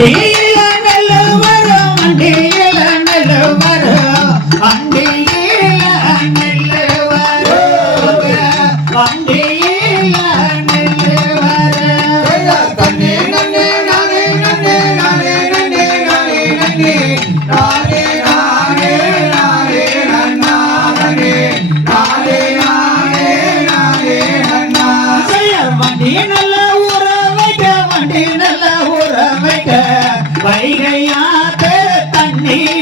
அண்டியில நல்ல அண்டி வைகையாத்து தண்ணீர்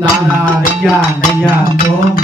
தானா ஐயா ஐயா போம்